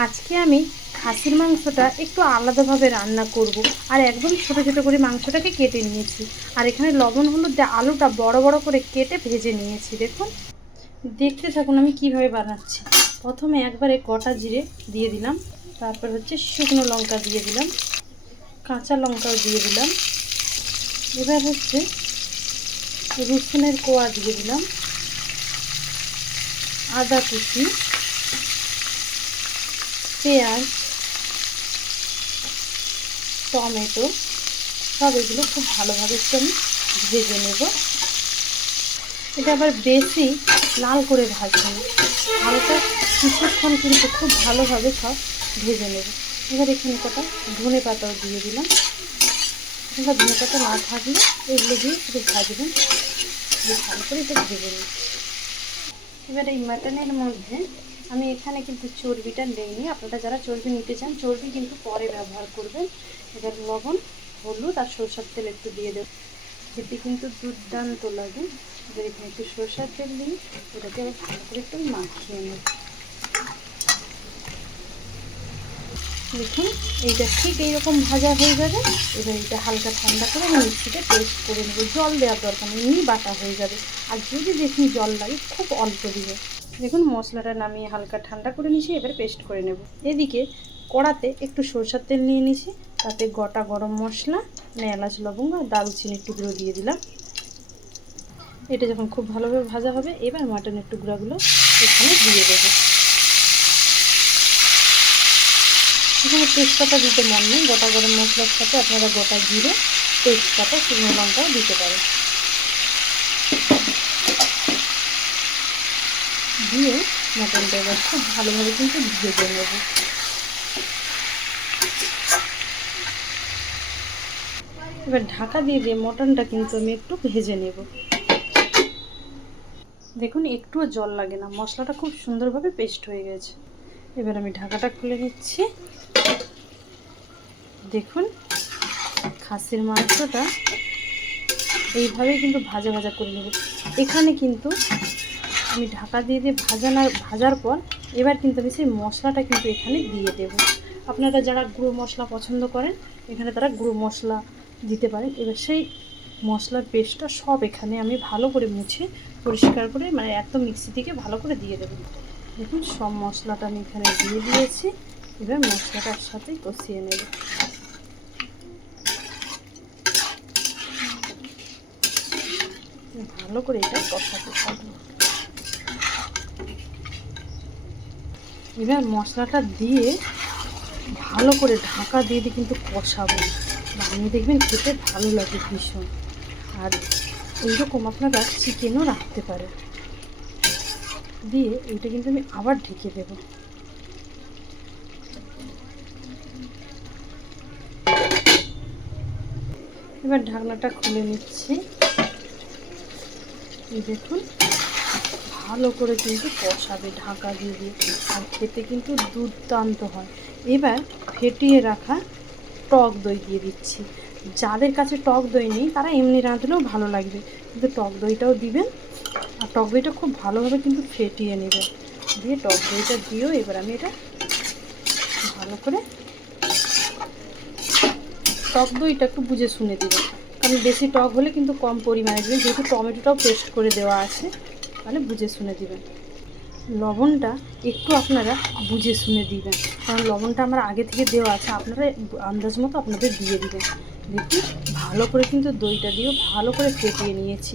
আজকে আমি খাসির মাংসটা একটু আলাদাভাবে রান্না করব। আর একদম ছোটো ছোটো করে মাংসটাকে কেটে নিয়েছি। আর এখানে লবণ হলুদ দিয়ে আলুটা বড় বড় করে কেটে ভেজে নিয়েছি। দেখুন, দেখতে থাকুন আমি কিভাবে বানাচ্ছি। প্রথমে একবারে গোটা জিরে দিয়ে দিলাম, তারপর হচ্ছে শুকনো লঙ্কা দিয়ে দিলাম, কাঁচা লঙ্কাও দিয়ে দিলাম, এবার হচ্ছে রসুনের কোয়া দিয়ে দিলাম, আদা কুচি, পেঁয়াজ, টমেটো, সব এগুলো খুব ভালোভাবে একটু আমি ভেজে নেব। এটা আবার বেশি লাল করে ভাজবো না, হালকা কিছুক্ষণ কিন্তু খুব ভালোভাবে সব ভেজে নেব। এবার এখানে কটা ধনে পাতাও দিয়ে দিলাম। এবার ধনে পাতা না থাকলে এগুলো দিয়ে শুধু ভাজবেন, ভালো করে এটা ভেজে নিই। এবার এই মাটনের মধ্যে আমি এখানে কিন্তু চর্বিটা নেইনি। আপনারা যারা চর্বি নিতে চান চর্বি কিন্তু পরে ব্যবহার করবেন। এবার লবণ, হলুদ আর সরষের তেল একটু দিয়ে দেব, খেতে কিন্তু দুর্দান্ত লাগে। এবার এখানে একটু সরষের তেল দিই, এটাকে আবার ভালো করে একটু মাখিয়ে নেব। দেখুন এইটা ঠিক এইরকম ভাজা হয়ে যাবে। এবার এটা হালকা ঠান্ডা করে আমি মিক্সিতে পেস্ট করে নেব। জল দেওয়ার দরকার নেই, এমনি বাটা হয়ে যাবে। আর যদি দেখুন জল লাগে খুব অল্প দিবে। দেখুন মশলাটা নামিয়ে হালকা ঠান্ডা করে নিয়েছি, এবার পেস্ট করে নেব। এদিকে কড়াতে একটু সরষের তেল নিয়ে নিয়েছি, তাতে গোটা গরম মশলা, এলাচ, লবঙ্গ আর দারুচিনির টুকরো দিয়ে দিলাম। এটা যখন খুব ভালোভাবে ভাজা হবে এবার মাটনের টুকরাগুলো এখানে দিয়ে দেবো। এখানে তেজপাতা দিতে মন নেই, গোটা গরম মশলার সাথে আপনারা গোটা জিরে, তেজপাতা, শুকনো লঙ্কাও দিতে পারেন। দিয়ে মটনটা এবার খুব ভালোভাবে কিন্তু ভেজে নেব। এবার ঢাকা দিয়ে দিয়ে মটনটা কিন্তু আমি একটু ভেজে নেব। দেখুন একটুও জল লাগে না, মশলাটা খুব সুন্দরভাবে পেস্ট হয়ে গেছে। এবার আমি ঢাকাটা খুলে নিচ্ছি। দেখুন খাসির মাংসটা এইভাবেই কিন্তু ভাজা ভাজা করে নেব। এখানে কিন্তু আমি ঢাকা দিয়ে দিয়ে ভাজার পর এবার কিন্তু আমি সেই মশলাটা কিন্তু এখানে দিয়ে দেব। আপনারা যারা গুঁড়ো মশলা পছন্দ করেন এখানে তারা গুঁড়ো মশলা দিতে পারেন। এবার সেই মশলার পেস্টটা সব এখানে আমি ভালো করে মুছে পরিষ্কার করে একদম মিক্সি থেকে ভালো করে দিয়ে দেবো। দেখুন সব মশলাটা আমি এখানে দিয়ে দিয়েছি। এবার মশলাটার সাথে কষিয়ে নেব। ভালো করে এটা কষাতে থাকবো। এবার মশলাটা দিয়ে ভালো করে ঢাকা দিয়ে দিয়ে কিন্তু কষাবো, বানিয়ে দেখবেন খেতে ভালো লাগে ভীষণ। আর এইরকম আপনারা চিকেনও রাখতে পারেন। দিয়ে এইটা কিন্তু আমি আবার ঢেকে দেব। এবার ঢাকনাটা খুলে নিচ্ছি। দেখুন ভালো করে কিন্তু কষাবে ঢাকা দিয়ে দিয়ে, আর খেতে কিন্তু দুর্দান্ত হয়। এবার ফেটিয়ে রাখা টক দই দিয়ে দিচ্ছি। যাদের কাছে টক দই নেই তারা এমনি রাঁধলেও ভালো লাগবে, কিন্তু টক দইটাও দিবেন। আর টক দইটা খুব ভালোভাবে কিন্তু ফেটিয়ে নেবেন। দিয়ে টক দইটা দিয়েও এবার আমি এটা ভালো করে, টক দইটা একটু বুঝে শুনে দেবেন, কারণ বেশি টক হলে কিন্তু কম পরিমাণে দেবেন, যেহেতু টমেটোটাও পেস্ট করে দেওয়া আছে, তাহলে বুঝে শুনে দেবেন। লবণটা একটু আপনারা বুঝে শুনে দিবেন, কারণ লবণটা আমার আগে থেকে দেওয়া আছে, আপনারা আন্দাজ মতো আপনাদের দিয়ে দিবেন। দেখুন ভালো করে কিন্তু দইটা দিয়েও ভালো করে ফেটিয়ে নিয়েছি।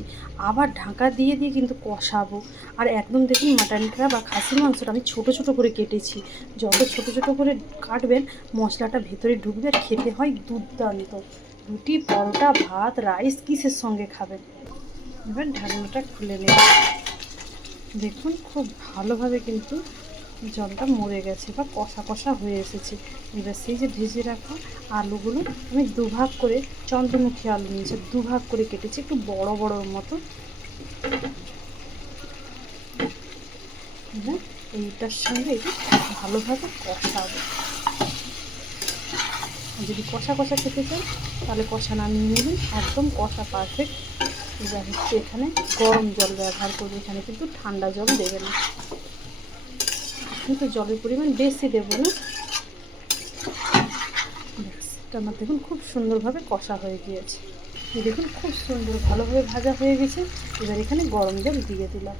আবার ঢাকা দিয়ে দিয়ে কিন্তু কষাবো। আর একদম দেখুন মাটনটা বা খাসির মাংসটা আমি ছোটো ছোটো করে কেটেছি। যত ছোটো ছোটো করে কাটবেন মশলাটা ভেতরে ঢুকবে আর খেতে হয় দুর্দান্ত। রুটি, পরোটা, ভাত, রাইস কিসের সঙ্গে খাবেন। এবার ঢাকনাটা খুলে নেব। দেখুন খুব ভালোভাবে কিন্তু জলটা মরে গেছে বা কষা কষা হয়ে এসেছে। এবার সেই যে ভেজে রাখা আলুগুলো আমি দুভাগ করে, চন্দ্রমুখী আলু নিয়েছি, দুভাগ করে কেটেছি একটু বড় বড়োর মতো। এবার এইটার সঙ্গে একটু ভালোভাবে কষাবো। যদি কষা কষা খেতে চান তাহলে কষা নামিয়ে নেবেন, একদম কষা পারফেক্ট। এবার হচ্ছে এখানে গরম জল ব্যবহার করবে, এখানে কিন্তু ঠান্ডা জল দেবে না। কিন্তু জলের পরিমাণ বেশি দেবো না। এটা আমার দেখুন খুব সুন্দরভাবে কষা হয়ে গিয়েছে। দেখুন খুব সুন্দর ভালোভাবে ভাজা হয়ে গেছে। এবার এখানে গরম জল দিয়ে দিলাম।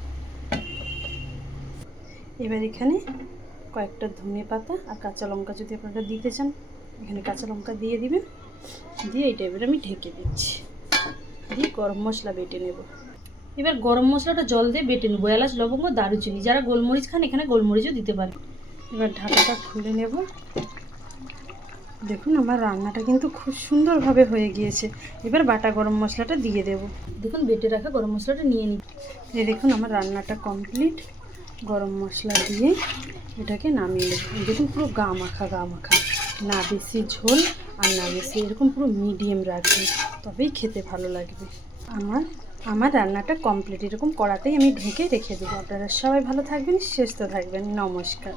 এবার এখানে কয়েকটা ধনে পাতা আর কাঁচা লঙ্কা যদি আপনারা দিতে চান এখানে কাঁচা লঙ্কা দিয়ে দিবেন। দিয়ে এইটা এবার আমি ঢেকে দিচ্ছি, দিয়ে গরম মশলা বেটে নেব। এবার গরম মশলাটা জল দিয়ে বেটে নেবো, এলাচ লবঙ্গ দারুচিনি, যারা গোলমরিচ খান এখানে গোলমরিচও দিতে পারে। এবার ঢাকাটা খুলে নেব। দেখুন আমার রান্নাটা কিন্তু খুব সুন্দরভাবে হয়ে গিয়েছে। এবার বাটা গরম মশলাটা দিয়ে দেব। দেখুন বেটে রাখা গরম মশলাটা নিয়ে নিই। এই দেখুন আমার রান্নাটা কমপ্লিট। গরম মশলা দিয়ে এটাকে নামিয়ে নেব। দেখুন পুরো গা মাখা, না বেশি ঝোল আর না বেশি, এরকম পুরো মিডিয়াম রাখবেন, তবেই খেতে ভালো লাগবে। আমার রান্নাটা কমপ্লিট। এরকম কড়াতেই আমি ঢেকে রেখে দেবো। আপনারা সবাই ভালো থাকবেন, সুস্থ থাকবেন। নমস্কার।